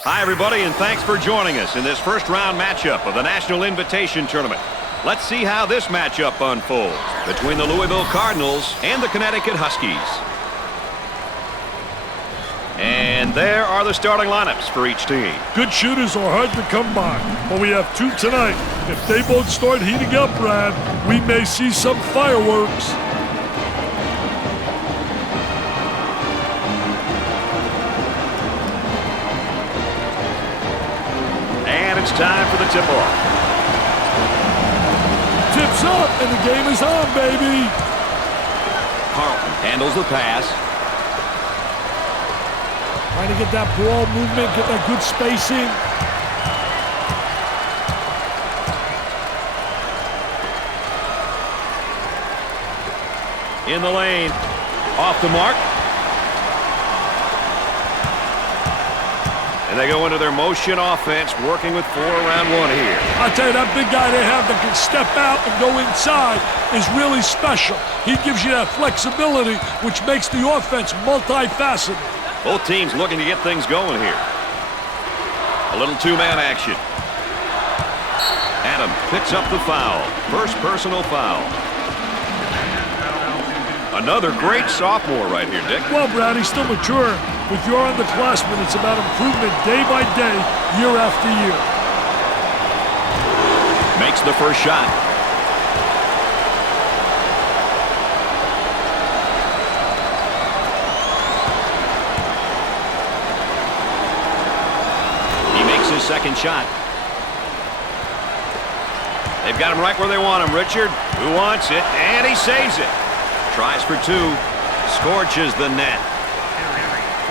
Hi, everybody, and thanks for joining us in this first-round matchup of the National Invitation Tournament. Let's see how this matchup unfolds between the Louisville Cardinals and the Connecticut Huskies. And there are the starting lineups for each team. Good shooters are hard to come by, but we have two tonight. If they both start heating up, Brad, we may see some fireworks. And it's time for the tip-off. Tips up, and the game is on, baby. Carlton handles the pass. Trying to get that ball movement, get that good spacing. In the lane. Off the mark. And they go into their motion offense, working with 4 around 1 here. I'll tell you, that big guy they have that can step out and go inside is really special. He gives you that flexibility, which makes the offense multifaceted. Both teams looking to get things going here. A little two-man action. Adam picks up the foul. First personal foul. Another great sophomore right here, Dick. Well, Brad, he's still mature. With your underclassmen, it's about improvement day by day, year after year. Makes the first shot. He makes his second shot. They've got him right where they want him, Richard. Who wants it? And he saves it. Tries for 2. Scorches the net.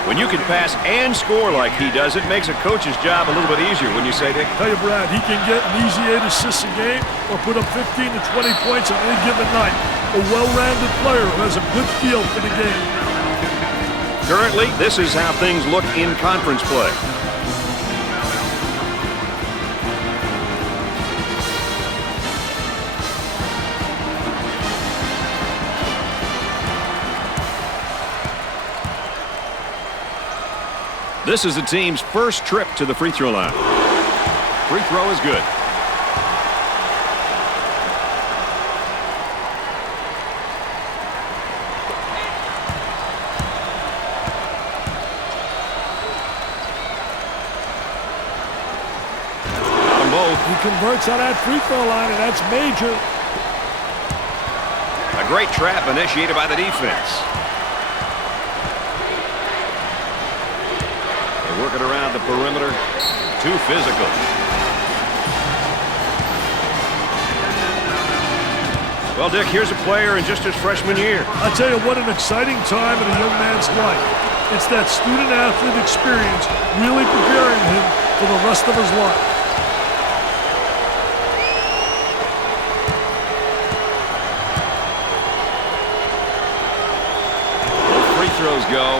When you can pass and score like he does, it makes a coach's job a little bit easier, wouldn't you say, Dick? Tell you, Brad, he can get an easy 8 assists a game or put up 15 to 20 points on any given night. A well-rounded player who has a good feel for the game. Currently, this is how things look in conference play. This is the team's first trip to the free throw line. Free throw is good. Got them both. He converts on that free throw line, and that's major. A great trap initiated by the defense. Working around the perimeter. Too physical. Well, Dick, here's a player in just his freshman year. I tell you what, an exciting time in a young man's life. It's that student-athlete experience really preparing him for the rest of his life. Both free throws go.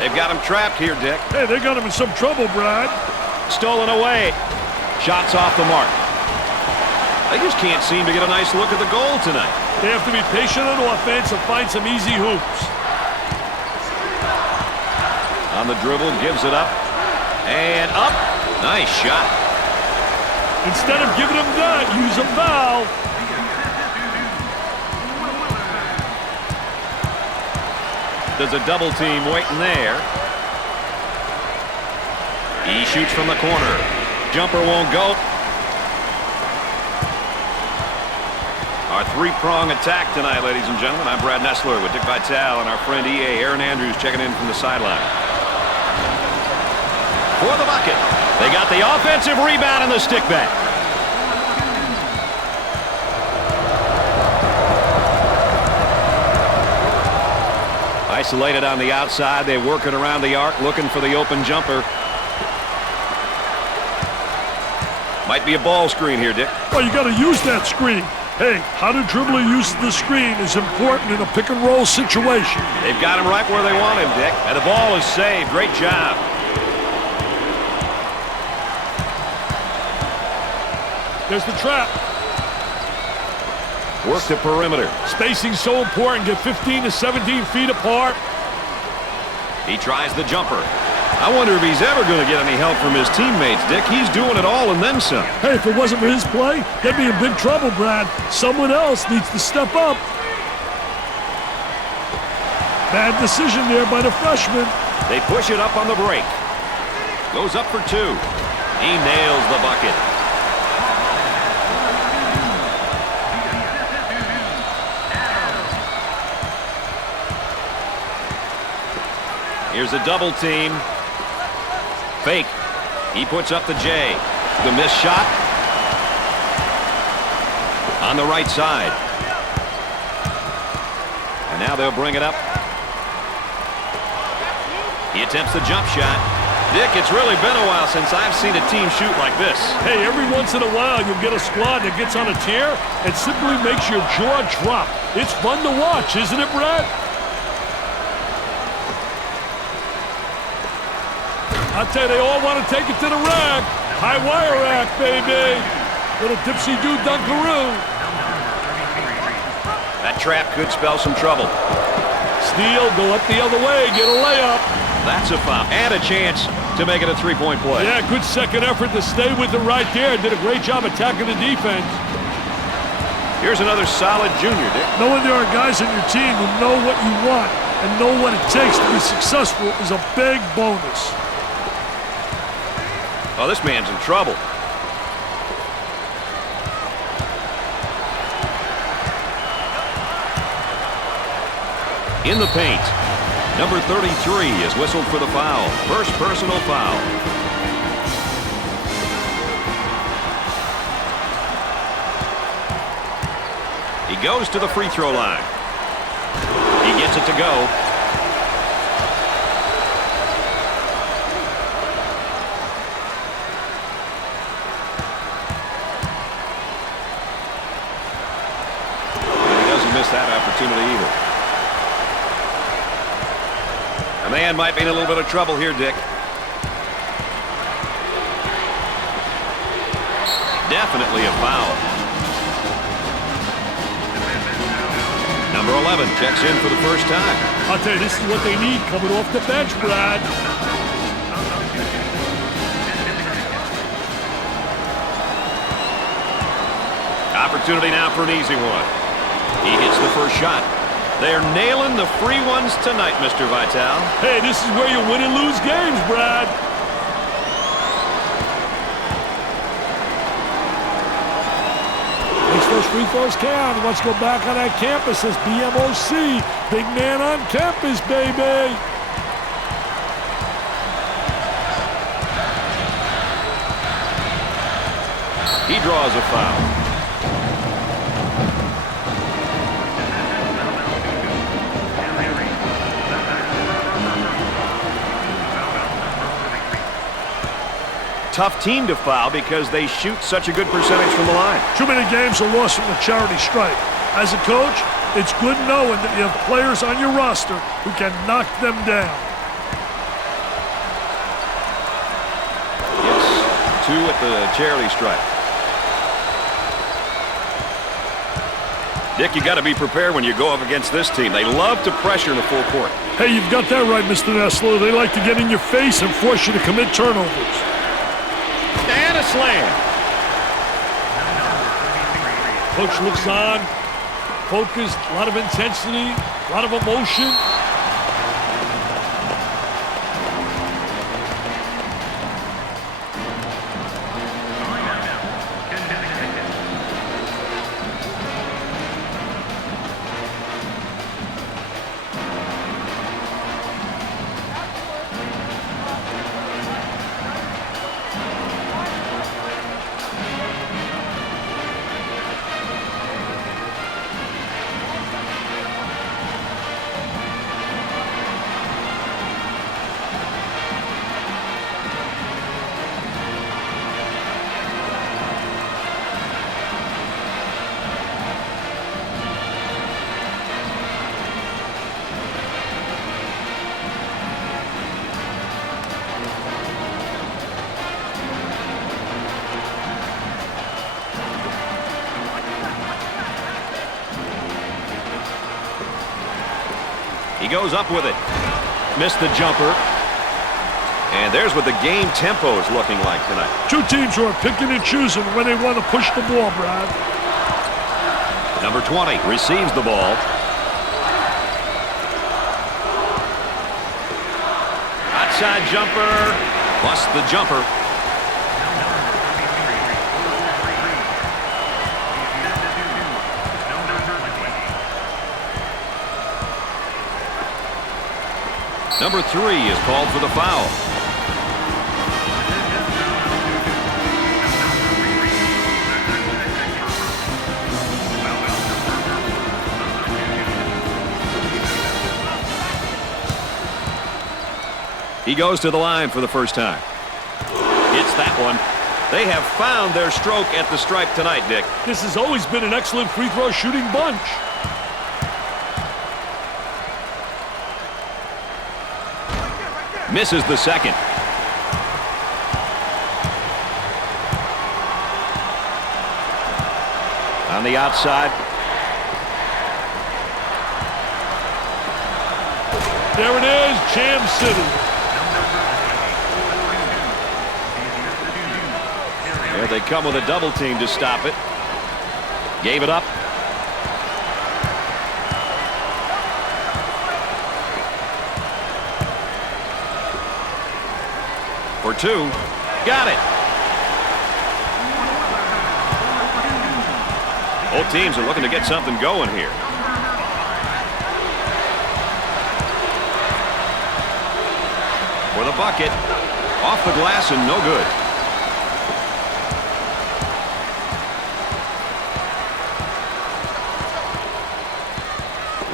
They've got him trapped here, Dick. Hey, they got him in some trouble, Brad. Stolen away. Shots off the mark. They just can't seem to get a nice look at the goal tonight. They have to be patient on offense and find some easy hoops. On the dribble, gives it up. And up. Nice shot. Instead of giving him that, use a foul. There's a double team waiting there. He shoots from the corner. Jumper won't go. Our three-prong attack tonight, ladies and gentlemen. I'm Brad Nessler with Dick Vitale and our friend EA Aaron Andrews checking in from the sideline. For the bucket. They got the offensive rebound and the stick back. Isolated on the outside. They work it around the arc, looking for the open jumper. Might be a ball screen here, Dick. Well, you got to use that screen. Hey, how the dribbler uses the screen is important in a pick-and-roll situation. They've got him right where they want him, Dick. And the ball is saved. Great job. There's the trap. Work the perimeter. Spacing's so important. Get 15 to 17 feet apart. He tries the jumper. I wonder if he's ever going to get any help from his teammates, Dick. He's doing it all and then some. Hey, if it wasn't for his play, they'd be in big trouble, Brad. Someone else needs to step up. Bad decision there by the freshman. They push it up on the break. Goes up for 2. He nails the bucket. Here's a double team. Fake. He puts up the J. The missed shot. On the right side. And now they'll bring it up. He attempts the jump shot. Dick, it's really been a while since I've seen a team shoot like this. Hey, every once in a while you'll get a squad that gets on a tear and simply makes your jaw drop. It's fun to watch, isn't it, Brad? I'll tell you, they all want to take it to the rack. High wire rack, baby. Little dipsy-do dunkaroo. That trap could spell some trouble. Steal, go up the other way, get a layup. That's a foul. And a chance to make it a three-point play. Yeah, good second effort to stay with it right there. Did a great job attacking the defense. Here's another solid junior, Dick. Knowing there are guys on your team who know what you want and know what it takes to be successful is a big bonus. Oh, this man's in trouble. In the paint. Number 33 is whistled for the foul. First personal foul. He goes to the free throw line. He gets it to go. That opportunity either. A man might be in a little bit of trouble here, Dick. Definitely a foul. Number 11 checks in for the first time. I'll tell you, this is what they need coming off the bench, Brad. Opportunity now for an easy one. He hits the first shot. They're nailing the free ones tonight, Mr. Vitale. Hey, this is where you win and lose games, Brad. Makes those free throws count. Let's go back on that campus as BMOC. Big man on campus, baby. He draws a foul. Tough team to foul because they shoot such a good percentage from the line. Too many games are lost from the charity stripe. As a coach, it's good knowing that you have players on your roster who can knock them down. Yes, 2 at the charity stripe. Dick, you got to be prepared when you go up against this team. They love to pressure in the full court. Hey, you've got that right, Mr. Nessler. They like to get in your face and force you to commit turnovers. And a slam. Coach looks on, focused, a lot of intensity, a lot of emotion. He goes up with it. Missed the jumper. And there's what the game tempo is looking like tonight. Two teams who are picking and choosing when they want to push the ball, Brad. Number 20 receives the ball. Outside jumper, plus the jumper. Number 3 is called for the foul. He goes to the line for the first time. It's that one. They have found their stroke at the stripe tonight, Dick. This has always been an excellent free throw shooting bunch. Misses the second. On the outside. There it is, Jam City. There they come with a double team to stop it. Gave it up. For 2. Got it. Both teams are looking to get something going here. For the bucket. Off the glass and no good.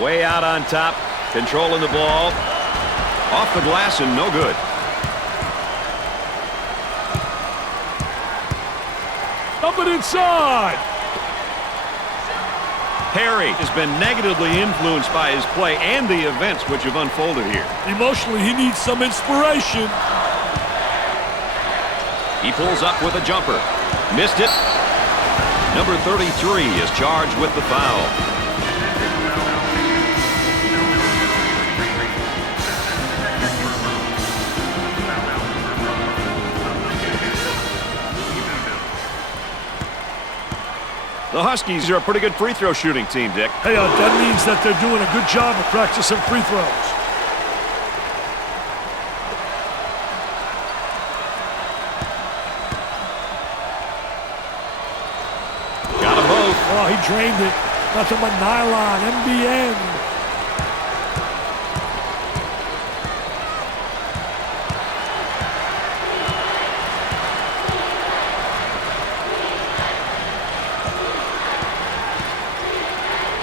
Way out on top. Controlling the ball. Off the glass and no good. Up and inside. Perry has been negatively influenced by his play and the events which have unfolded here. Emotionally, he needs some inspiration. He pulls up with a jumper. Missed it. Number 33 is charged with the foul. The Huskies are a pretty good free throw shooting team, Dick. Hey, that means that they're doing a good job of practicing free throws. Got them both. Oh, he drained it. Nothing but nylon, MBN.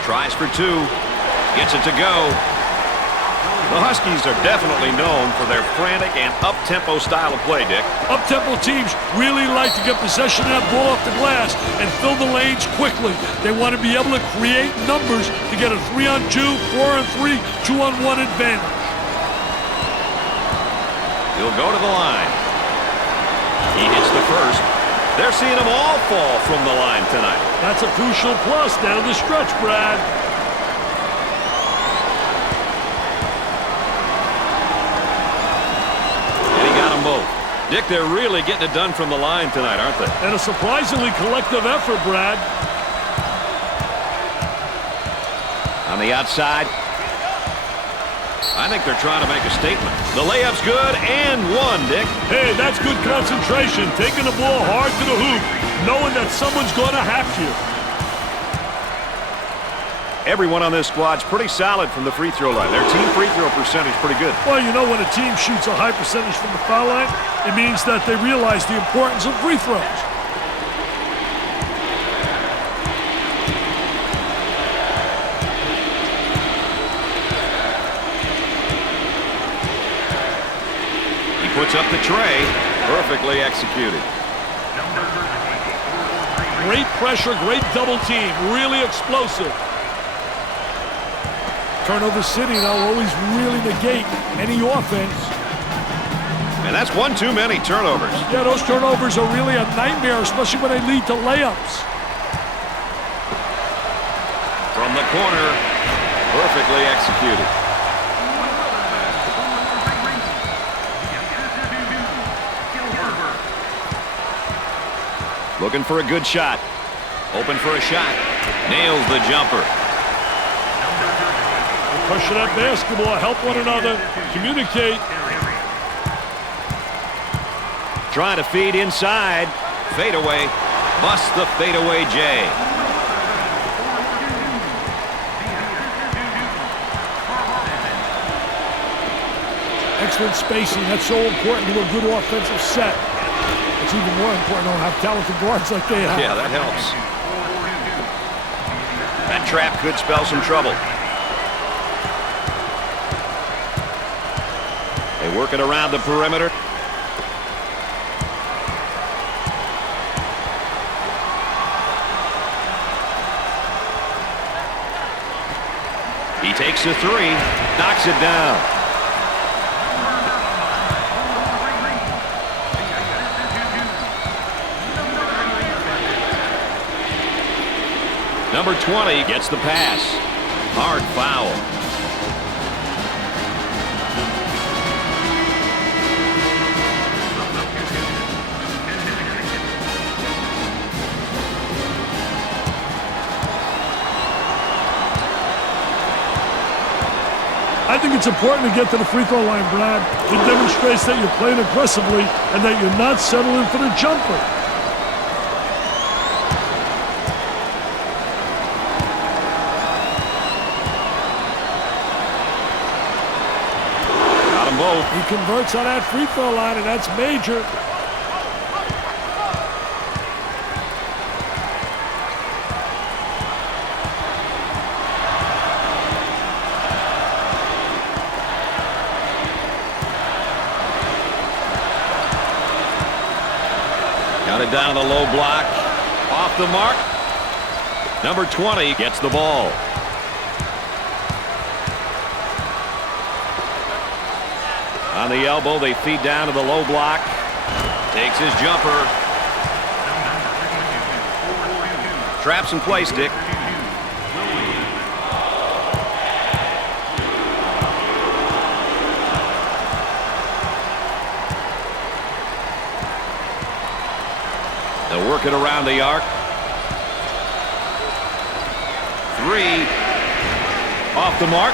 Tries for 2. Gets it to go. The Huskies are definitely known for their frantic and up-tempo style of play, Dick. Up-tempo teams really like to get possession of that ball off the glass and fill the lanes quickly. They want to be able to create numbers to get a 3-on-2, 4-on-3, 2-on-1 advantage. He'll go to the line. He hits the first. They're seeing them all fall from the line tonight. That's a crucial plus down the stretch, Brad. And he got them both. Dick, they're really getting it done from the line tonight, aren't they? And a surprisingly collective effort, Brad. On the outside. I think they're trying to make a statement. The layup's good and one, Dick. Hey, that's good concentration. Taking the ball hard to the hoop, knowing that someone's going to have you. Everyone on this squad's pretty solid from the free throw line. Their team free throw percentage is pretty good. Well, you know, when a team shoots a high percentage from the foul line, it means that they realize the importance of free throws. Puts up the tray. Perfectly executed. Great pressure, great double team. Really explosive. Turnover City, they'll always really negate any offense. And that's one too many turnovers. Yeah, those turnovers are really a nightmare, especially when they lead to layups. From the corner. Perfectly executed. Looking for a good shot. Open for a shot. Nails the jumper. Pushing that basketball, help one another, communicate. Trying to feed inside. Fadeaway. Busts the fadeaway J. Excellent spacing. That's so important to a good offensive set. It's even more important to have talented guards like they have. Yeah, that helps. That trap could spell some trouble. They work it around the perimeter. He takes a three, knocks it down. Number 20 gets the pass. Hard foul. I think it's important to get to the free throw line, Brad. It demonstrates that you're playing aggressively and that you're not settling for the jumper. Got them both. He converts on that free throw line, and that's major. Got it down the low block. Off the mark. Number 20 gets the ball. On the elbow, they feed down to the low block. Takes his jumper. Traps in place, Dick. They'll work it around the arc. Three. Off the mark.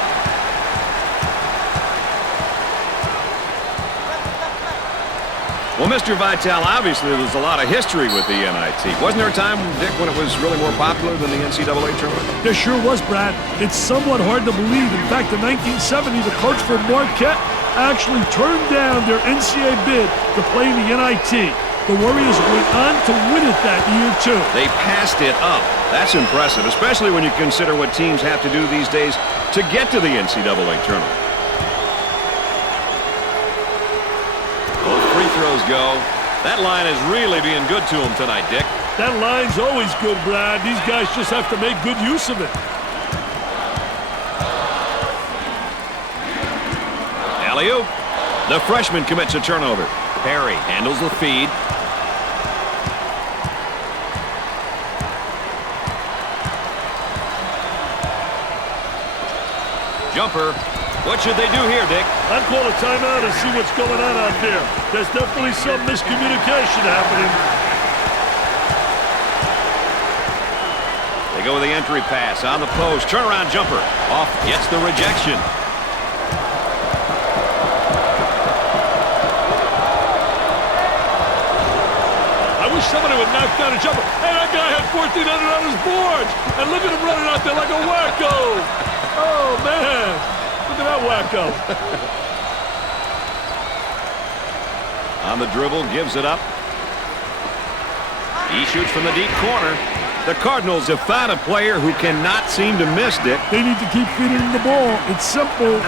Well, Mr. Vitale, obviously there's a lot of history with the NIT. Wasn't there a time, Dick, when it was really more popular than the NCAA tournament? There sure was, Brad. It's somewhat hard to believe. In fact, in 1970, the coach for Marquette actually turned down their NCAA bid to play in the NIT. The Warriors went on to win it that year, too. They passed it up. That's impressive, especially when you consider what teams have to do these days to get to the NCAA tournament. Both free throws go. That line is really being good to them tonight, Dick. That line's always good, Brad. These guys just have to make good use of it. Alley-oop. The freshman commits a turnover. Perry handles the feed. Jumper. What should they do here, Dick? I'd call a timeout and see what's going on out there. There's definitely some miscommunication happening. They go with the entry pass on the post. Turnaround jumper. Off gets the rejection. I wish somebody would knock down a jumper. Hey, that guy had 1,400 on his boards. And look at him running out there like a wacko. Oh, man. Look at that wacko. On the dribble, gives it up. He shoots from the deep corner. The Cardinals have found a player who cannot seem to miss, Dick. They need to keep feeding him the ball. It's simple.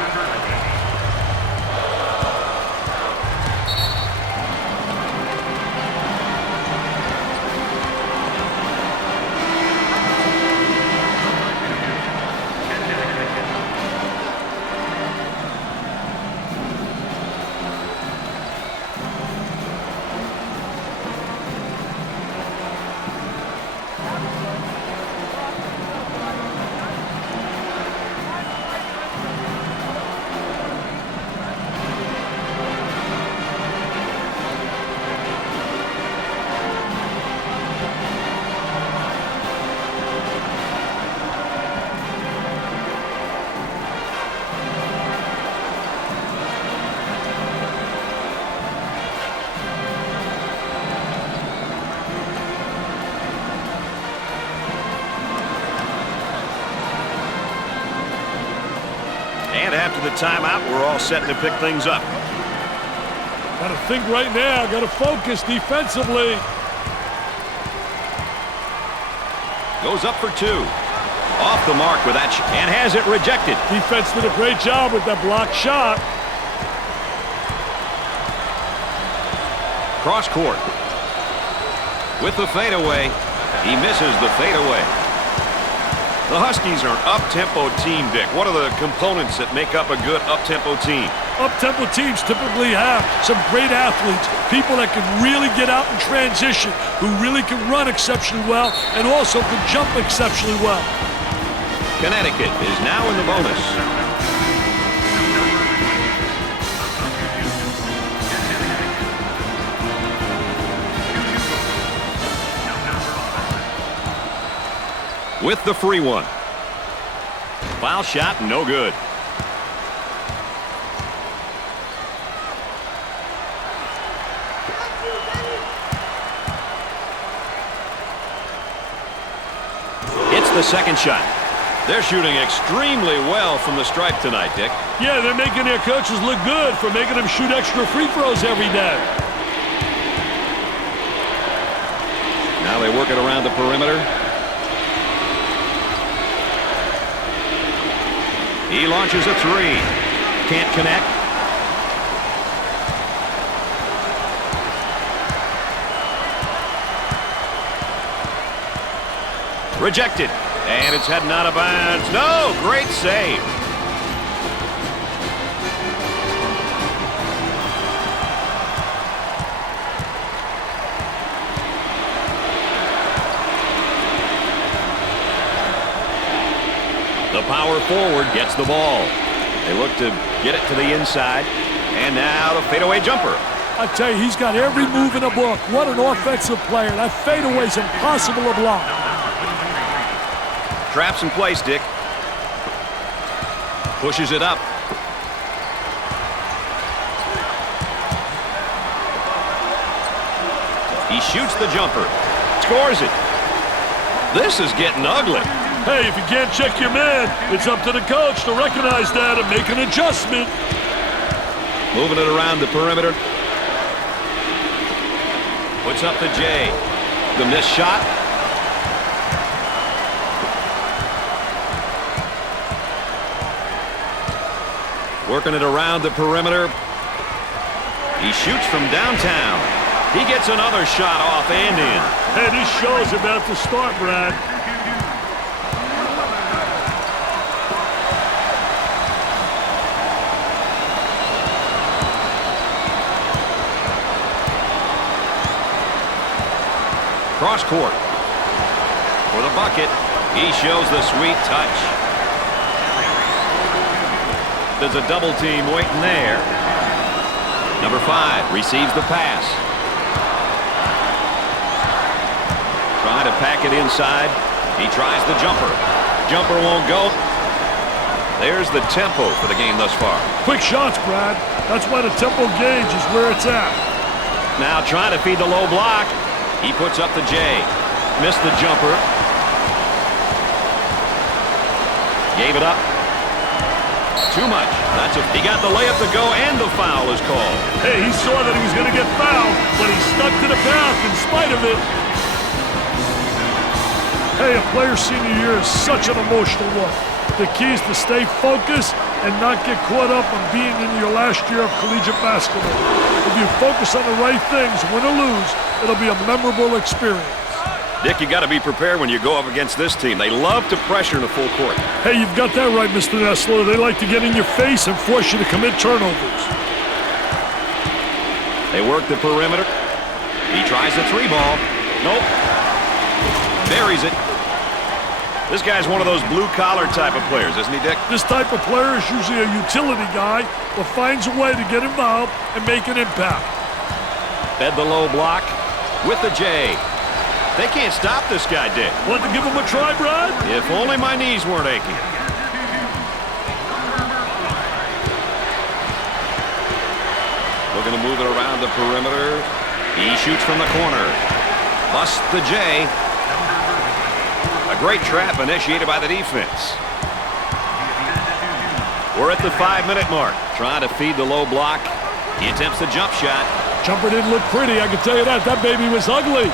the timeout. We're all setting to pick things up. Got to think right now. Got to focus defensively. Goes up for 2. Off the mark with that and has it rejected. Defense did a great job with that block shot. Cross court. With the fadeaway. He misses the fadeaway. The Huskies are an up-tempo team, Dick. What are the components that make up a good up-tempo team? Up-tempo teams typically have some great athletes, people that can really get out in transition, who really can run exceptionally well and also can jump exceptionally well. Connecticut is now in the bonus. With the free one. Foul shot, no good. It's the second shot. They're shooting extremely well from the stripe tonight, Dick. Yeah, they're making their coaches look good for making them shoot extra free throws every day. Now they work it around the perimeter. He launches a 3. Can't connect. Rejected. And it's heading out of bounds. No, great save. The power forward gets the ball. They look to get it to the inside. And now the fadeaway jumper. I tell you, he's got every move in the book. What an offensive player. That fadeaway's impossible to block. Traps in place, Dick. Pushes it up. He shoots the jumper. Scores it. This is getting ugly. Hey, if you can't check your man, it's up to the coach to recognize that and make an adjustment. Moving it around the perimeter. Puts up the J. The missed shot. Working it around the perimeter. He shoots from downtown. He gets another shot off and in. Hey, this show's about to start, Brad. Cross court. For the bucket. He shows the sweet touch. There's a double team waiting there. Number 5 receives the pass. Trying to pack it inside. He tries the jumper. Jumper won't go. There's the tempo for the game thus far. Quick shots, Brad. That's why the tempo gauge is where it's at. Now trying to feed the low block. He puts up the J. Missed the jumper. Gave it up. Too much. He got the layup to go, and the foul is called. Hey, he saw that he was going to get fouled, but he stuck to the path in spite of it. Hey, a player's senior year is such an emotional one. The key is to stay focused and not get caught up on being in your last year of collegiate basketball. If you focus on the right things, win or lose, it'll be a memorable experience. Dick, you got to be prepared when you go up against this team. They love to pressure in the full court. Hey, you've got that right, Mr. Nessler. They like to get in your face and force you to commit turnovers. They work the perimeter. He tries the 3-ball. Nope. Buries it. This guy's one of those blue-collar type of players, isn't he, Dick? This type of player is usually a utility guy, but finds a way to get involved and make an impact. Fed the low block with the J. They can't stop this guy, Dick. Want to give him a try, Brad? If only my knees weren't aching. Looking to move it around the perimeter. He shoots from the corner. Busts the J. A great trap initiated by the defense. We're at the 5-minute mark. Trying to feed the low block. He attempts the jump shot. Jumper didn't look pretty, I can tell you that. That baby was ugly.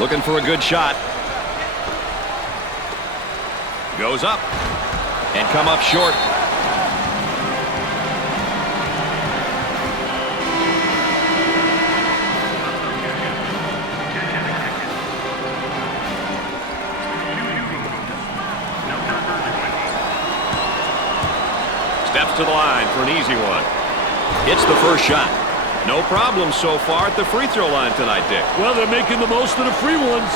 Looking for a good shot. Goes up. And come up short. Steps to the line for an easy one. Hits the first shot. No problem so far at the free throw line tonight, Dick. Well, they're making the most of the free ones.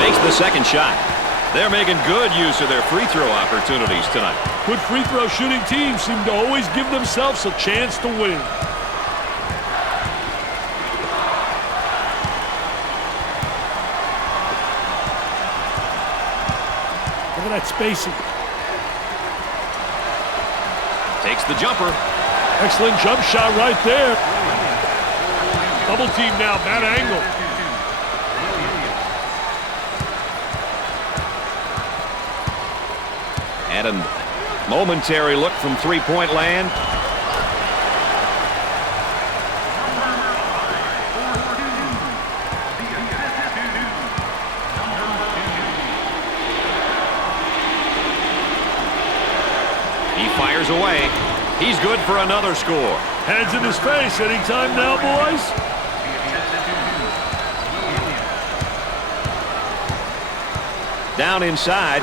Makes the second shot. They're making good use of their free throw opportunities tonight. Good free throw shooting teams seem to always give themselves a chance to win. Look at that spacing. Takes the jumper. Excellent jump shot right there. Double team now, bad angle. And a momentary look from three-point land. He fires away. He's good for another score. Hands in his face. Anytime now, boys. Down inside.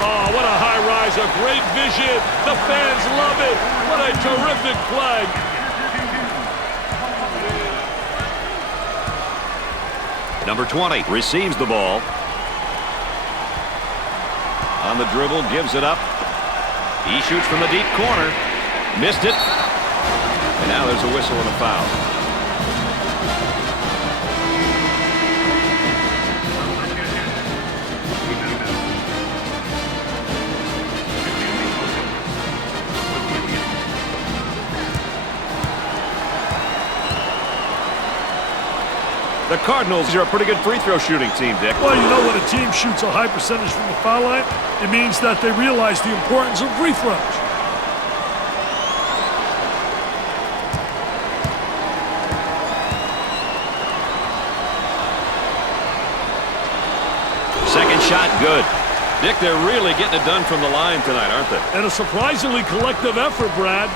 Oh, what a high riser. Great vision. The fans love it. What a terrific play. Number 20 receives the ball. On the dribble, gives it up. He shoots from the deep corner. Missed it. And now there's a whistle and a foul. The Cardinals are a pretty good free throw shooting team, Dick. Well, you know, when a team shoots a high percentage from the foul line, it means that they realize the importance of free throws. Second shot, good. Dick, they're really getting it done from the line tonight, aren't they? And a surprisingly collective effort, Brad.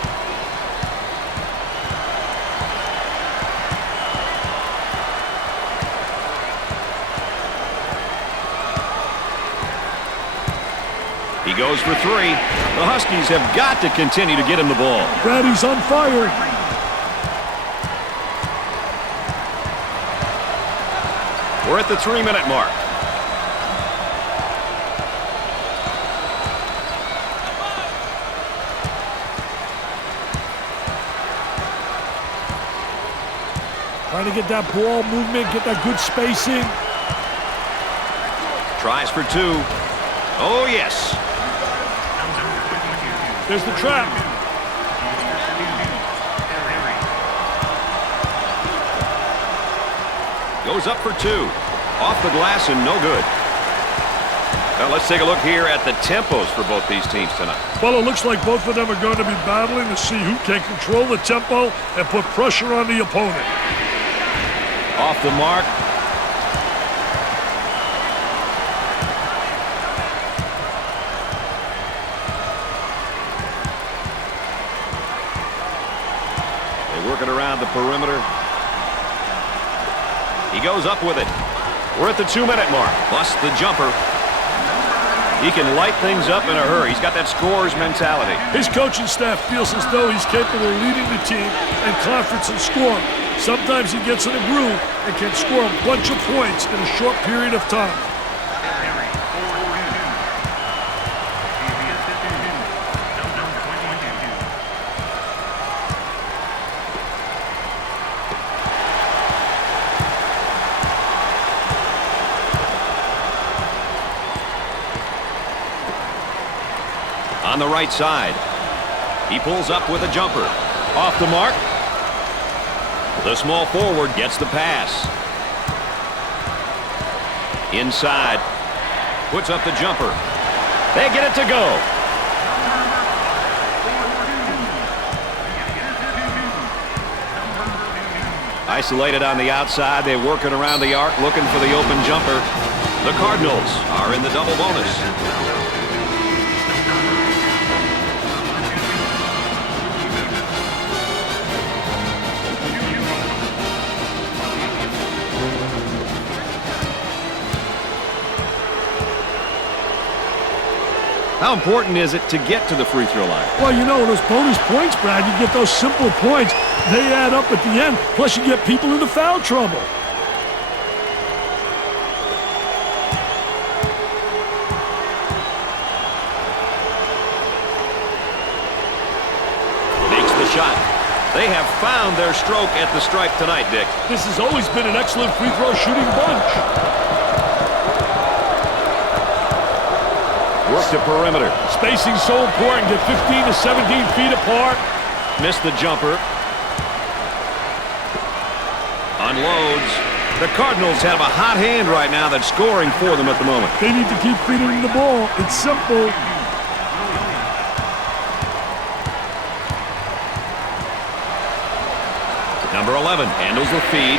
He goes for three. The Huskies have got to continue to get him the ball. Brad, he's on fire. We're at the 3-minute mark. Trying to get that ball movement, get that good spacing. Tries for two. Oh, yes. There's the trap. Goes up for two. Off the glass and no good. Now let's take a look here at the tempos for both these teams tonight. Well, it looks like both of them are going to be battling to see who can control the tempo and put pressure on the opponent. Off the mark. They work it around the perimeter. He goes up with it. We're at the 2-minute mark. Busts the jumper. He can light things up in a hurry. He's got that scorer's mentality. His coaching staff feels as though he's capable of leading the team in conference and scoring. Sometimes he gets in a groove and can score a bunch of points in a short period of time. On the right side. He pulls up with a jumper. Off the mark. The small forward gets the pass. Inside. Puts up the jumper. They get it to go. Isolated on the outside. They're working around the arc, looking for the open jumper. The Cardinals are in the double bonus. How important is it to get to the free throw line? Well, you know, those bonus points, Brad, you get those simple points. They add up at the end, plus you get people into foul trouble. Makes the shot. They have found their stroke at the stripe tonight, Dick. This has always been an excellent free throw shooting bunch. Work the perimeter. Spacing so important. Get 15 to 17 feet apart. Missed the jumper. Unloads. The Cardinals have a hot hand right now that's scoring for them at the moment. They need to keep feeding them the ball. It's simple. Number 11 handles the feed.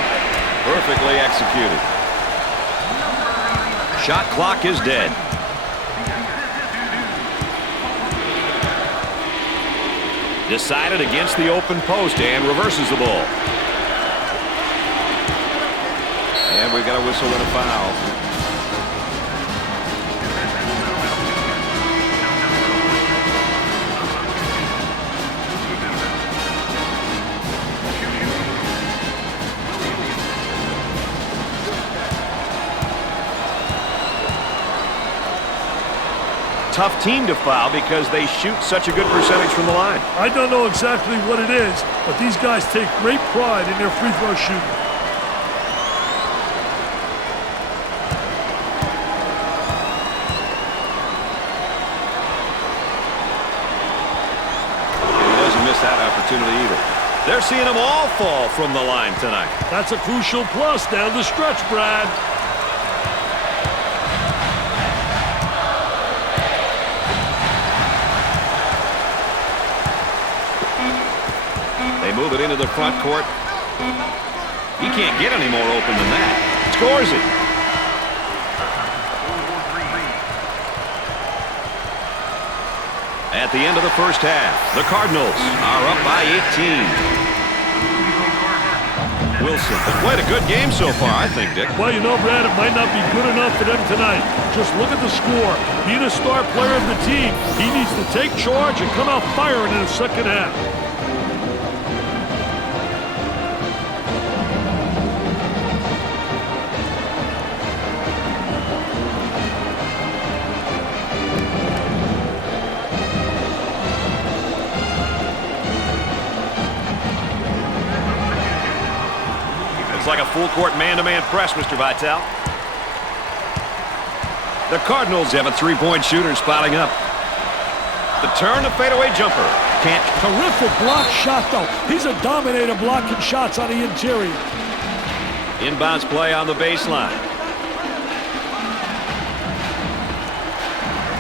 Perfectly executed. Shot clock is dead. Decided against the open post and reverses the ball. And we've got a whistle and a foul. Tough team to foul because they shoot such a good percentage from the line. I don't know exactly what it is, but these guys take great pride in their free throw shooting. And he doesn't miss that opportunity either. They're seeing them all fall from the line tonight. That's a crucial plus down the stretch, Brad. Move it into the front court. He can't get any more open than that. Scores it. At the end of the first half, the Cardinals are up by 18. Wilson has played a good game so far, I think, Dick. Well, you know, Brad, it might not be good enough for them tonight. Just look at the score. Being a star player of the team, he needs to take charge and come out firing in the second half. It's like a full-court man-to-man press, Mr. Vitale. The Cardinals have a three-point shooter spotting up. The turn, a fadeaway jumper. Can't. Terrific block shot, though. He's a dominator blocking shots on the interior. Inbounds play on the baseline.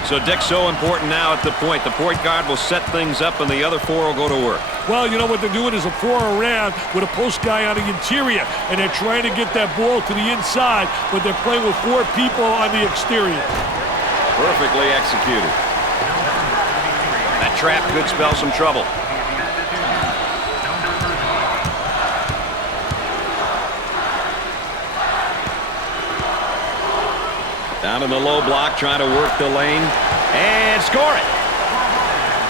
So Dick's so important now at the point. The point guard will set things up and the other four will go to work. Well, you know what they're doing is a four around with a post guy on the interior, and they're trying to get that ball to the inside, but they're playing with four people on the exterior. Perfectly executed. That trap could spell some trouble. Down in the low block, trying to work the lane and score it.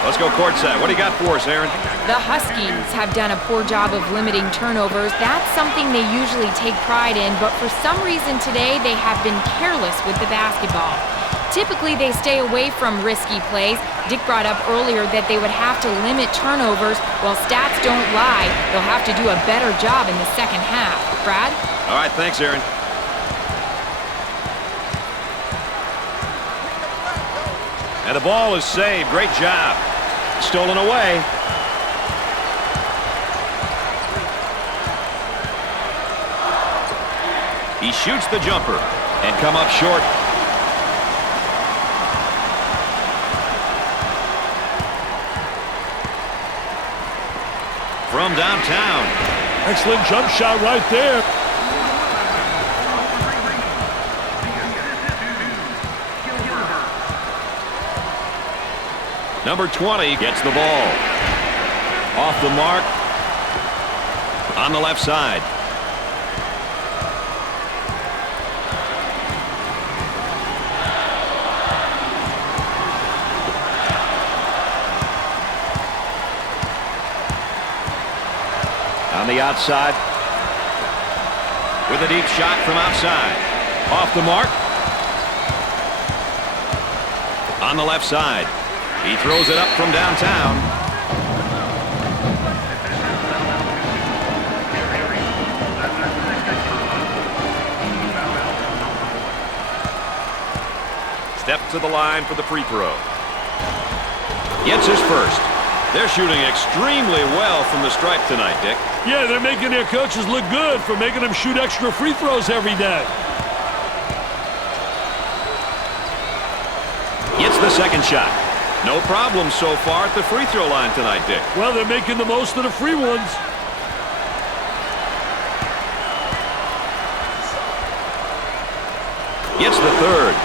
Let's go courtside. What do you got for us, Aaron? The Huskies have done a poor job of limiting turnovers. That's something they usually take pride in, but for some reason today they have been careless with the basketball. Typically they stay away from risky plays. Dick brought up earlier that they would have to limit turnovers. Well, stats don't lie. They'll have to do a better job in the second half. Brad? All right, thanks, Aaron. And the ball is saved. Great job. Stolen away. He shoots the jumper and come up short. From downtown. Excellent jump shot right there. Number 20 gets the ball. Off the mark. On the left side. On the outside. With a deep shot from outside. Off the mark. On the left side. He throws it up from downtown. Step to the line for the free throw. Gets his first. They're shooting extremely well from the stripe tonight, Dick. Yeah, they're making their coaches look good for making them shoot extra free throws every day. Gets the second shot. No problem so far at the free throw line tonight, Dick. Well, they're making the most of the free ones. Gets the third.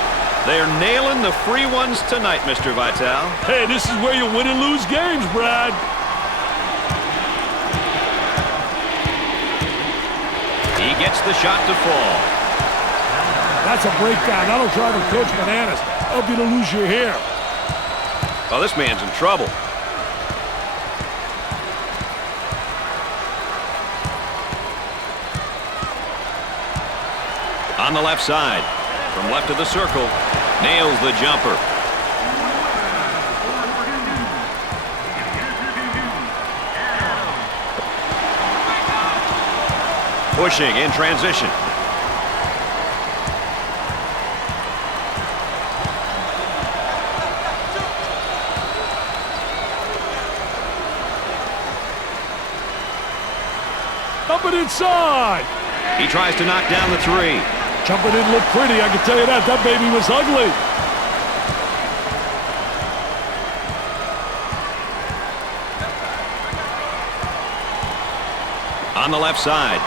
They're nailing the free ones tonight, Mr. Vitale. Hey, this is where you win and lose games, Brad. He gets the shot to fall. That's a breakdown. That'll drive a coach bananas. Help you to lose your hair. Oh, this man's in trouble. On the left side, from left of the circle, nails the jumper. Pushing in transition. Jumping inside. He tries to knock down the three. Jumping didn't look pretty, I can tell you that. That baby was ugly. On the left side.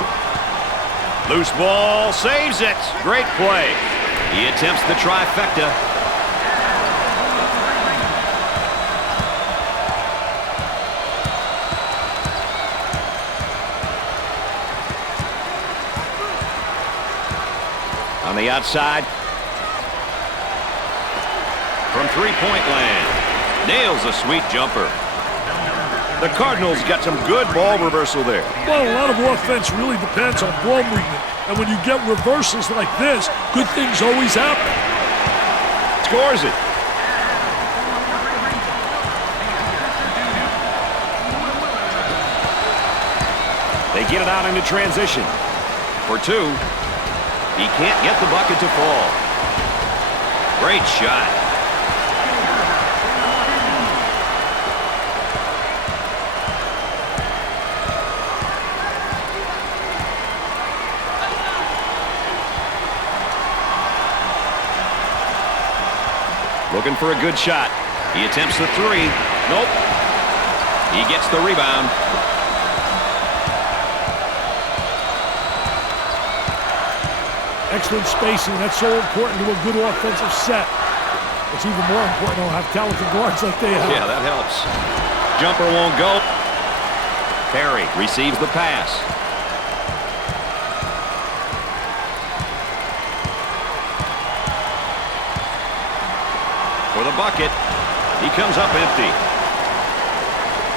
Loose ball, saves it. Great play. He attempts the trifecta. On the outside. From three-point land. Nails a sweet jumper. The Cardinals got some good ball reversal there. Well, a lot of offense really depends on ball movement. And when you get reversals like this, good things always happen. Scores it. They get it out into transition. For two. He can't get the bucket to fall. Great shot. Looking for a good shot. He attempts the three. Nope. He gets the rebound. Excellent spacing. That's so important to a good offensive set. It's even more important to have talented guards like they have. Yeah, that helps. Jumper won't go. Perry receives the pass. For the bucket. He comes up empty.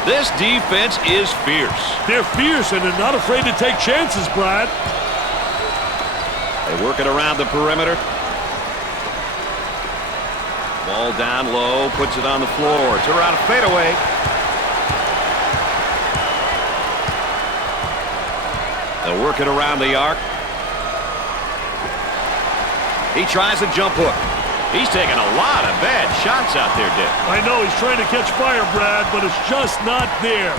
This defense is fierce. They're fierce, and they're not afraid to take chances, Brad. They work it around the perimeter. Ball down low, puts it on the floor. It's around a fadeaway. They'll work it around the arc. He tries a jump hook. He's taking a lot of bad shots out there, Dick. I know he's trying to catch fire, Brad, but it's just not there.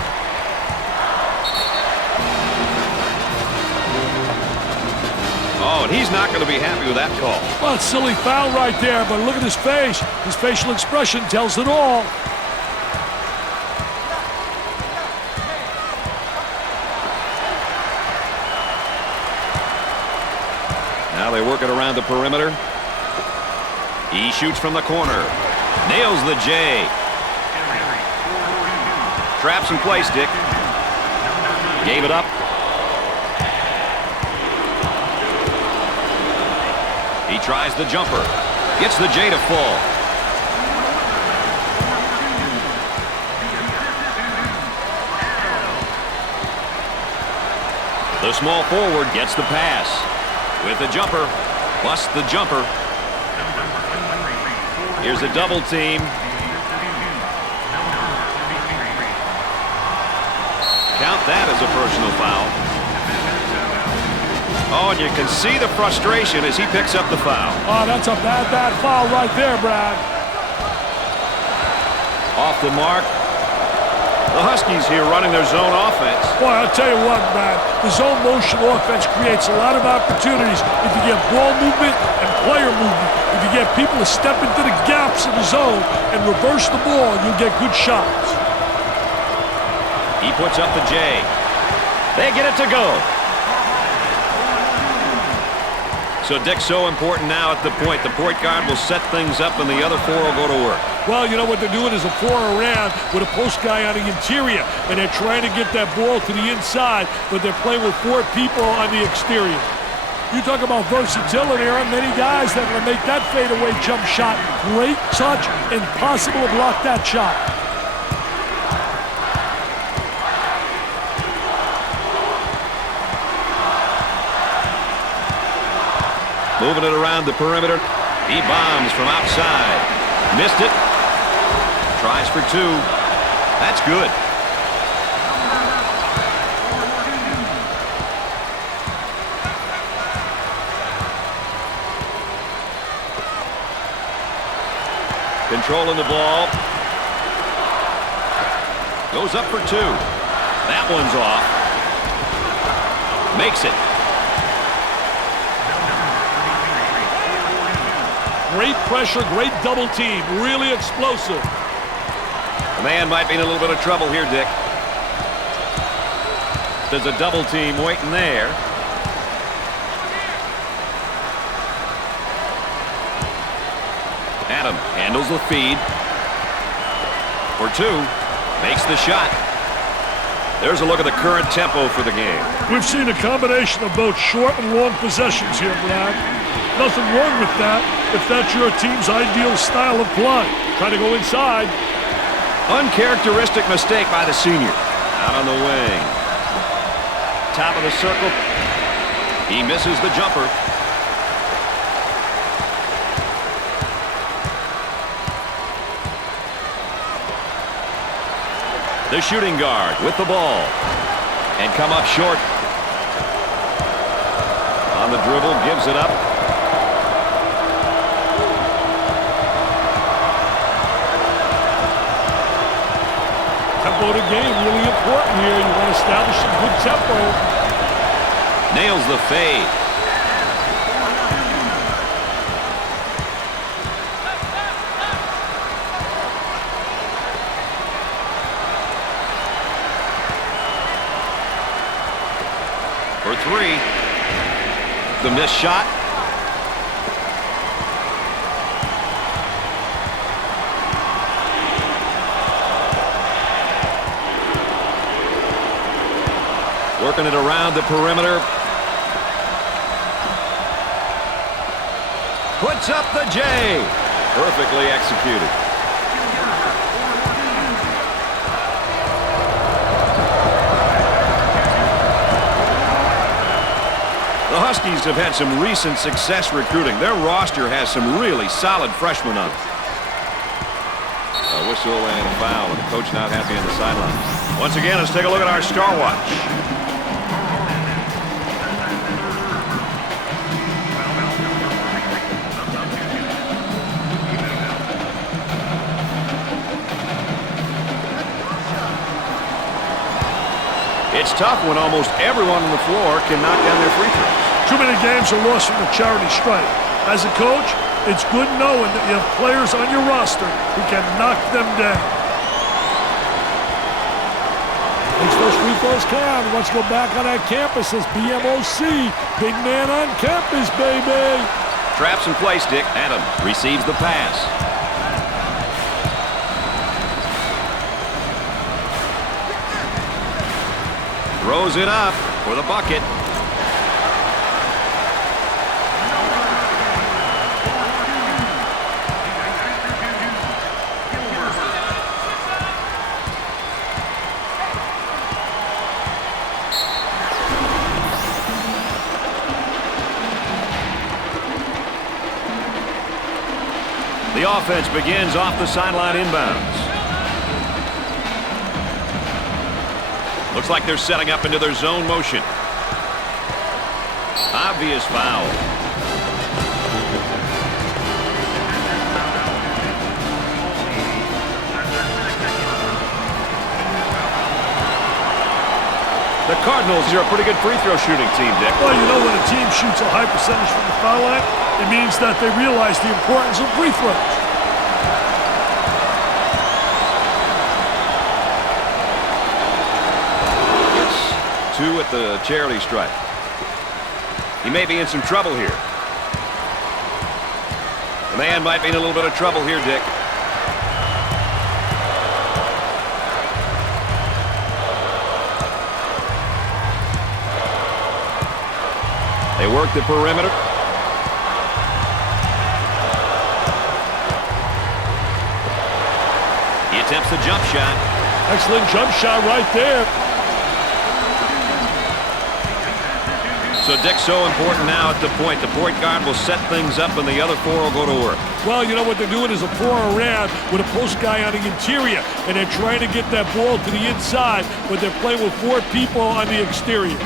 Oh, and he's not going to be happy with that call. Well, it's a silly foul right there, but look at his face. His facial expression tells it all. Now they work it around the perimeter. He shoots from the corner. Nails the J. Traps in place, Dick. Gave it up. He tries the jumper. Gets the J to fall. The small forward gets the pass. With the jumper. Busts the jumper. Here's a double team. Count that as a personal foul. Oh, and you can see the frustration as he picks up the foul. Oh, that's a bad foul right there, Brad. Off the mark. The Huskies here running their zone offense. Boy, I'll tell you what, Brad. The zone motion offense creates a lot of opportunities if you get ball movement and player movement. If you get people to step into the gaps in the zone and reverse the ball, you'll get good shots. He puts up the J. They get it to go. So Dick's so important now at the point. The point guard will set things up and the other four will go to work. Well, you know what they're doing is a four around with a post guy on the interior, and they're trying to get that ball to the inside, but they're playing with four people on the exterior. You talk about versatility. There aren't many guys that will make that fadeaway jump shot. Great touch, impossible to block that shot. Moving it around the perimeter. He bombs from outside. Missed it. Tries for two. That's good. Controlling the ball. Goes up for two. That one's off. Makes it. Great pressure, great double team. Really explosive. The man might be in a little bit of trouble here, Dick. There's a double team waiting there. Adam handles the feed. For two. Makes the shot. There's a look at the current tempo for the game. We've seen a combination of both short and long possessions here, Brad. Nothing wrong with that if that's your team's ideal style of play. Try to go inside. Uncharacteristic mistake by the senior. Out on the wing. Top of the circle. He misses the jumper. The shooting guard with the ball. And come up short. On the dribble, gives it up. Tempo of the game, really important here. You want to establish some good tempo. Nails the fade. For three. The missed shot. Working it around the perimeter. Puts up the J. Perfectly executed. The Huskies have had some recent success recruiting. Their roster has some really solid freshmen on it. A whistle and a foul, and the coach not happy on the sideline. Once again, let's take a look at our Star Watch. It's tough when almost everyone on the floor can knock down their free throws. Too many games are lost from the charity stripe. As a coach, it's good knowing that you have players on your roster who can knock them down. Makes those free throws count. He wants to go back on that campus as BMOC. Big man on campus, baby. Traps in place, Dick. Adam receives the pass. Throws it up for the bucket. The offense begins off the sideline inbounds. Looks like they're setting up into their zone motion. Obvious foul. The Cardinals are a pretty good free throw shooting team, Dick. Well, you know, when a team shoots a high percentage from the foul line, it means that they realize the importance of free throws. It's 2 at the charity stripe. He may be in some trouble here. The man might be in a little bit of trouble here, Dick. They work the perimeter. He attempts the jump shot. Excellent jump shot right there. So Dick's so important now at the point. The point guard will set things up and the other 4 will go to work. Well, you know what they're doing is a 4 around with a post guy on the interior, and they're trying to get that ball to the inside, but they're playing with 4 people on the exterior.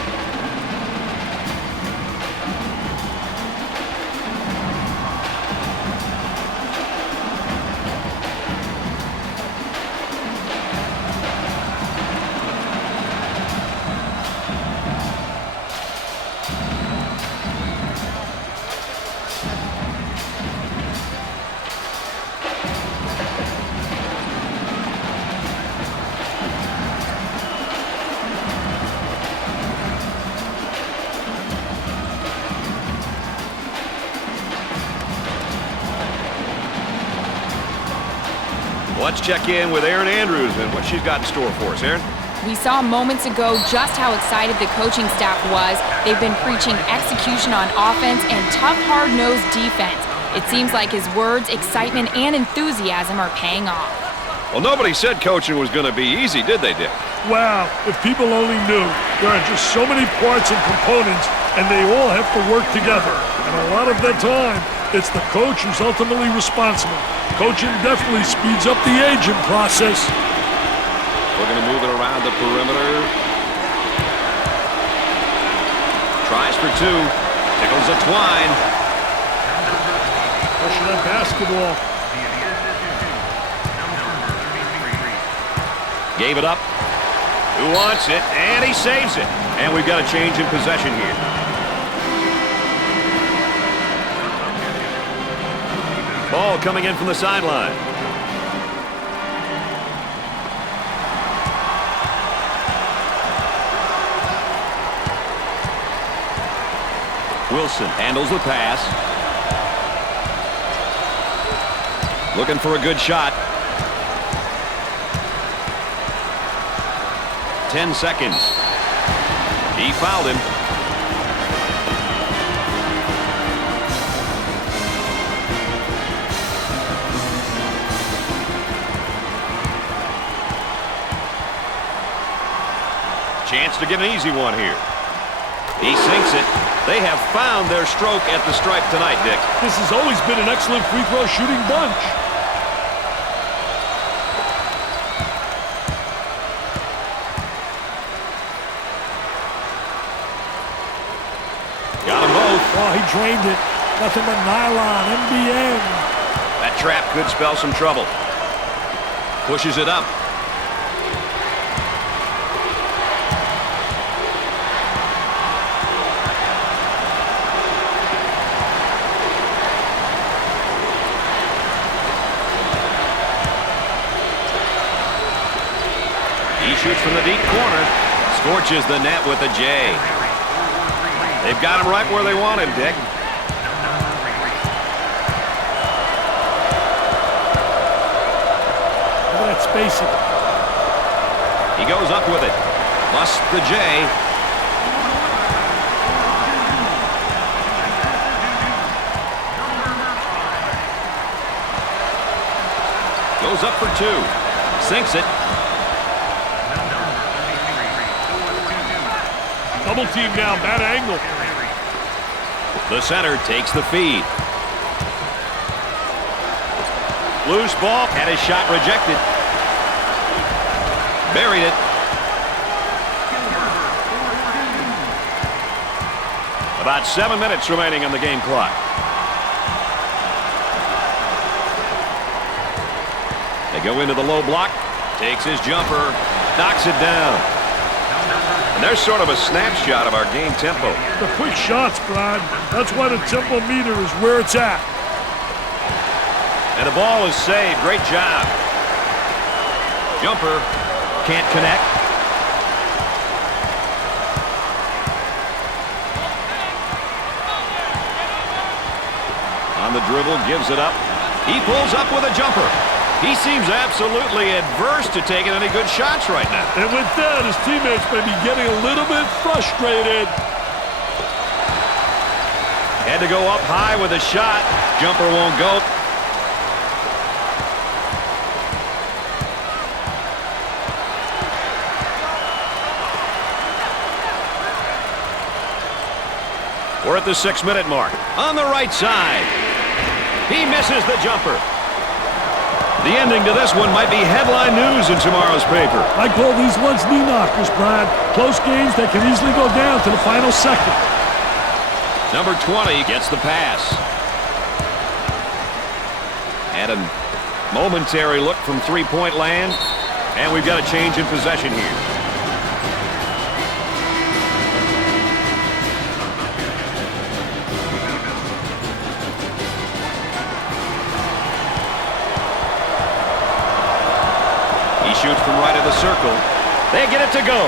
Let's check in with Erin Andrews and what she's got in store for us. Erin? We saw moments ago just how excited the coaching staff was. They've been preaching execution on offense and tough, hard-nosed defense. It seems like his words, excitement, and enthusiasm are paying off. Well, nobody said coaching was going to be easy, did they, Dick? Wow, if people only knew. There are just so many parts and components, and they all have to work together. And a lot of the time, it's the coach who's ultimately responsible. Coaching definitely speeds up the aging process. Looking to move it around the perimeter. Tries for 2. Tickles a twine. Pushing that basketball. Gave it up. Who wants it? And he saves it. And we've got a change in possession here. Ball coming in from the sideline. Wilson handles the pass. Looking for a good shot. 10 seconds. He fouled him. Chance to get an easy one here. He sinks it. They have found their stroke at the stripe tonight, Dick. This has always been an excellent free throw shooting bunch. Got them both. Oh, he drained it. Nothing but nylon, NBN. That trap could spell some trouble. Pushes it up. shoots from the deep corner. Scorches the net with a J. They've got him right where they want him, Dick. Look at that spacing. He goes up with it. Busts the J. Goes up for 2. Sinks it. Double team now, bad angle. The center takes the feed. Loose ball. Had his shot rejected. Buried it. About 7 minutes remaining on the game clock. They go into the low block. Takes his jumper. Knocks it down. And there's sort of a snapshot of our game tempo. The quick shots, Brad. That's why the tempo meter is where it's at. And the ball is saved. Great job. Jumper. Can't connect. On the dribble, gives it up. He pulls up with a jumper. He seems absolutely adverse to taking any good shots right now. And with that, his teammates may be getting a little bit frustrated. Had to go up high with a shot. Jumper won't go. We're at the 6-minute mark. On the right side. He misses the jumper. The ending to this one might be headline news in tomorrow's paper. I call these ones knee knockers, Brad. Close games that can easily go down to the final second. Number 20 gets the pass. And a momentary look from three-point land. And we've got a change in possession here. Shoots from right of the circle. They get it to go.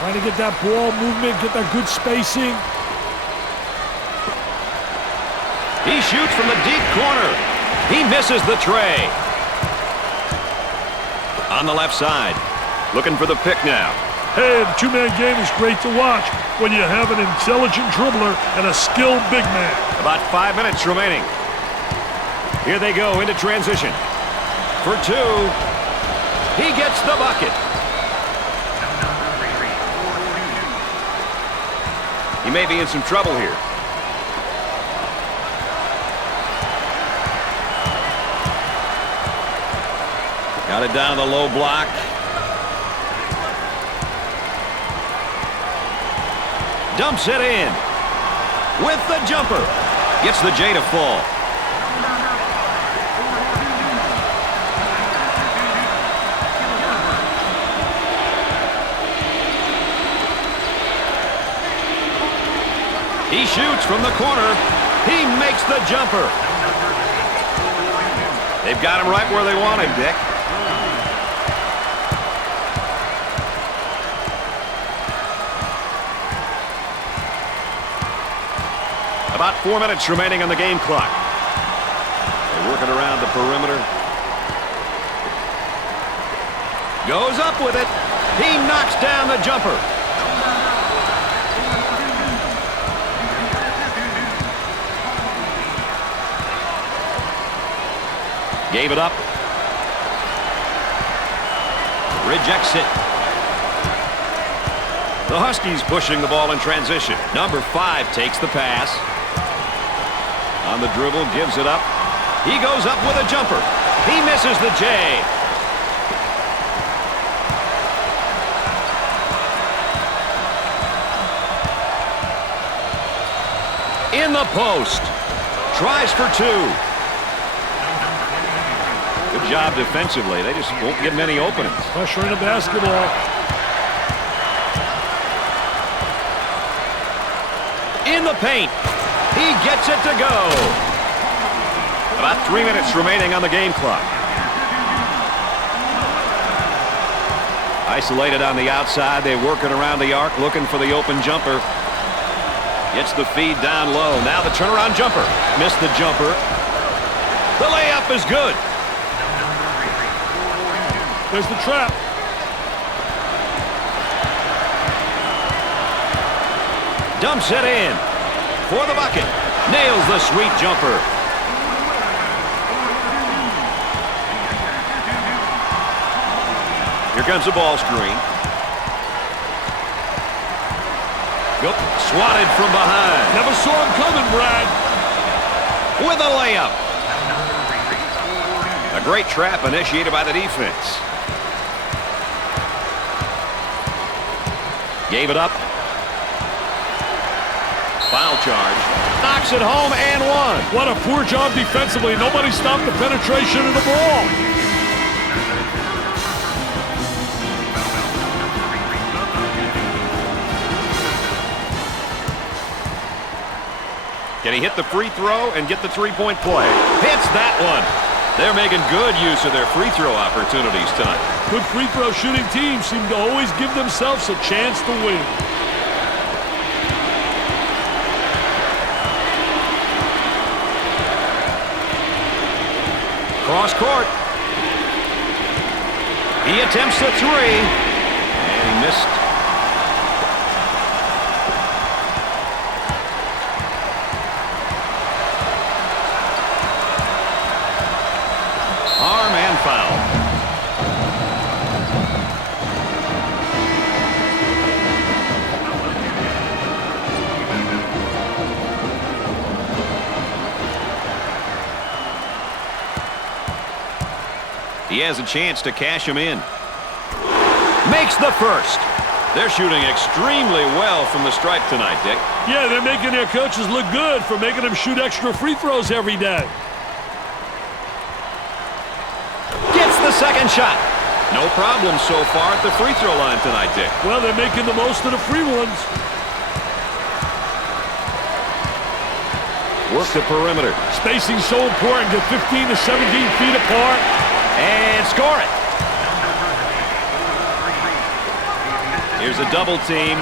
Trying to get that ball movement, get that good spacing. He shoots from the deep corner. He misses the tray. On the left side. Looking for the pick now. Hey, the two-man game is great to watch when you have an intelligent dribbler and a skilled big man. About 5 minutes remaining. Here they go into transition. For 2. He gets the bucket. He may be in some trouble here. Got it down to the low block. Dumps it in with the jumper. Gets the J to fall. He shoots from the corner. He makes the jumper. They've got him right where they want him, Dick. About 4 minutes remaining on the game clock. They're working around the perimeter. Goes up with it. He knocks down the jumper. Gave it up. Rejects it. The Huskies pushing the ball in transition. Number 5 takes the pass. On the dribble, gives it up. He goes up with a jumper. He misses the J. In the post. Tries for 2. Good job defensively. They just won't get many openings. Pressure in the basketball. In the paint. He gets it to go. About 3 minutes remaining on the game clock. Isolated on the outside. They work it around the arc, looking for the open jumper. Gets the feed down low. Now the turnaround jumper. Missed the jumper. The layup is good. There's the trap. Dumps it in for the bucket. Nails the sweet jumper. Here comes the ball screen. Swatted from behind. Never saw him coming, Brad. With a layup. A great trap initiated by the defense. Gave it up. Foul charge. Knocks it home and one. What a poor job defensively. Nobody stopped the penetration of the ball. Can he hit the free throw and get the three-point play? Hits that one. They're making good use of their free throw opportunities tonight. Good free throw shooting teams seem to always give themselves a chance to win. Cross court. He attempts the three. And he missed. Arm and foul. He has a chance to cash him in. Makes the first. They're shooting extremely well from the stripe tonight, Dick. Yeah, they're making their coaches look good for making them shoot extra free throws every day. Gets the second shot. No problem so far at the free throw line tonight, Dick. Well, they're making the most of the free ones. Work the perimeter. Spacing so important. Get 15 to 17 feet apart. And score it. Here's a double team.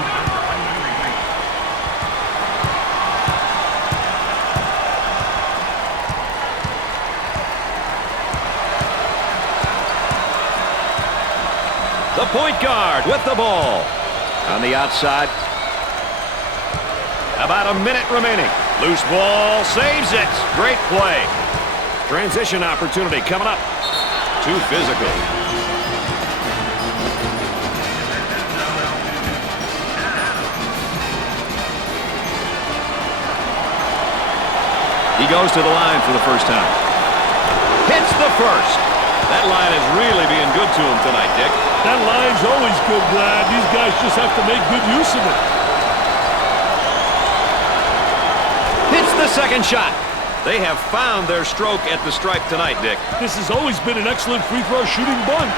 The point guard with the ball. On the outside. About a minute remaining. Loose ball, saves it. Great play. Transition opportunity coming up. Too physical. He goes to the line for the first time. Hits the first. That line is really being good to him tonight, Dick. That line's always good, Brad. These guys just have to make good use of it. Hits the second shot. They have found their stroke at the stripe tonight, Dick. This has always been an excellent free throw shooting bunch.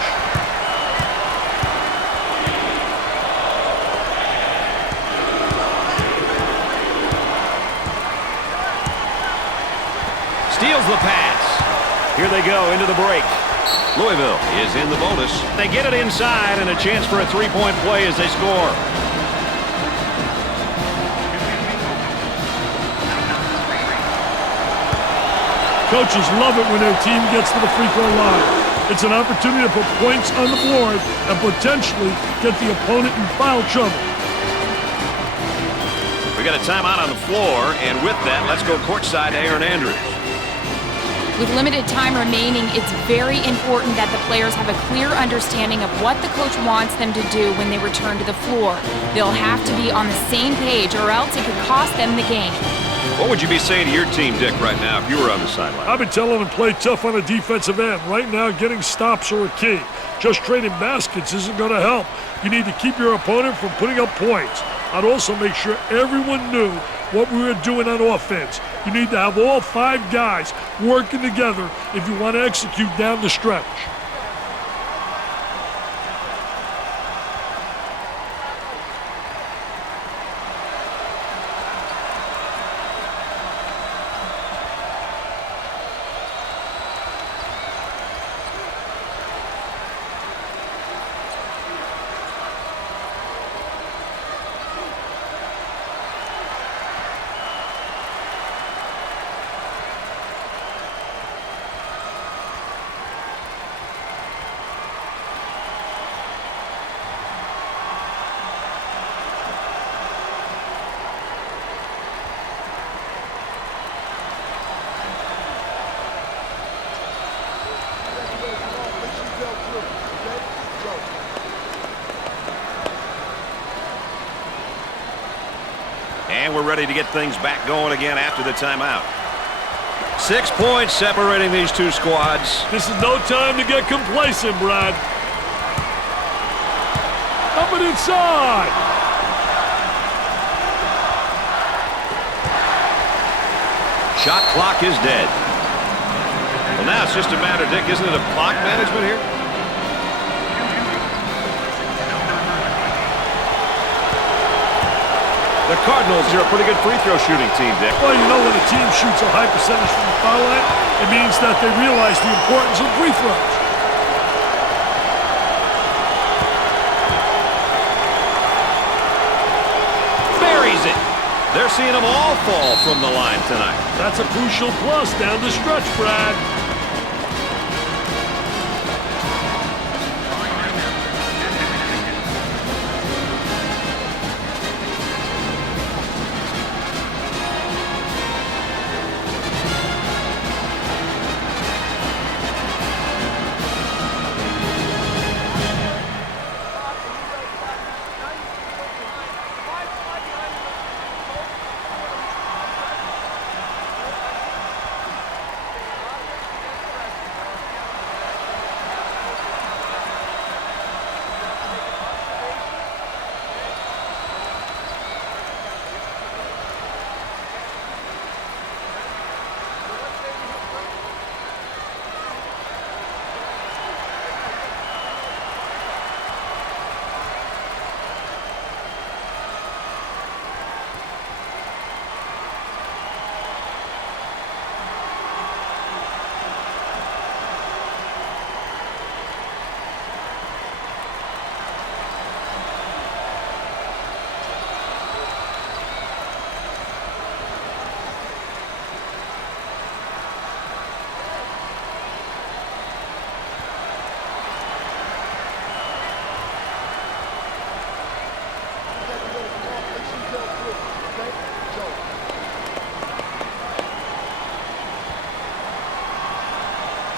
Steals the pass. Here they go into the break. Louisville is in the bonus. They get it inside and a chance for a three-point play as they score. Coaches love it when their team gets to the free throw line. It's an opportunity to put points on the board and potentially get the opponent in foul trouble. We got a timeout on the floor, and with that, let's go courtside to Aaron Andrews. With limited time remaining, it's very important that the players have a clear understanding of what the coach wants them to do when they return to the floor. They'll have to be on the same page, or else it could cost them the game. What would you be saying to your team, Dick, right now if you were on the sideline? I've been telling them play tough on the defensive end. Right now, getting stops are a key. Just trading baskets isn't going to help. You need to keep your opponent from putting up points. I'd also make sure everyone knew what we were doing on offense. You need to have all 5 guys working together if you want to execute down the stretch. And we're ready to get things back going again after the timeout. 6 points separating these two squads. This is no time to get complacent, Brad. Up and inside. Shot clock is dead. Well, now it's just a matter, Dick, isn't it, of clock management here? The Cardinals are a pretty good free throw shooting team, Dick. Well, you know, when a team shoots a high percentage from the foul line, it means that they realize the importance of free throws. Buries it. They're seeing them all fall from the line tonight. That's a crucial plus down the stretch, Brad.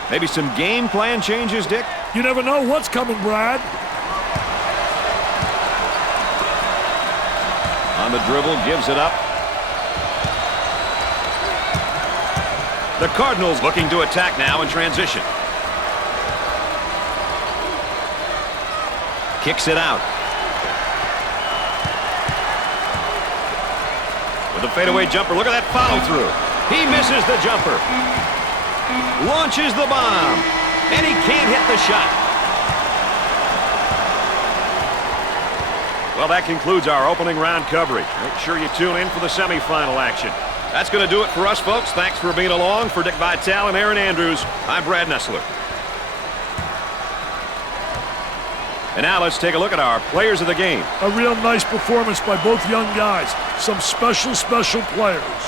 Maybe some game plan changes, Dick? You never know what's coming, Brad. On the dribble, gives it up. The Cardinals looking to attack now in transition. Kicks it out. With a fadeaway jumper, look at that follow through. He misses the jumper. Launches the bomb. And he can't hit the shot. Well, that concludes our opening round coverage. Make sure you tune in for the semifinal action. That's going to do it for us, folks. Thanks for being along. For Dick Vitale and Aaron Andrews, I'm Brad Nessler. And now let's take a look at our players of the game. A real nice performance by both young guys. Some special players.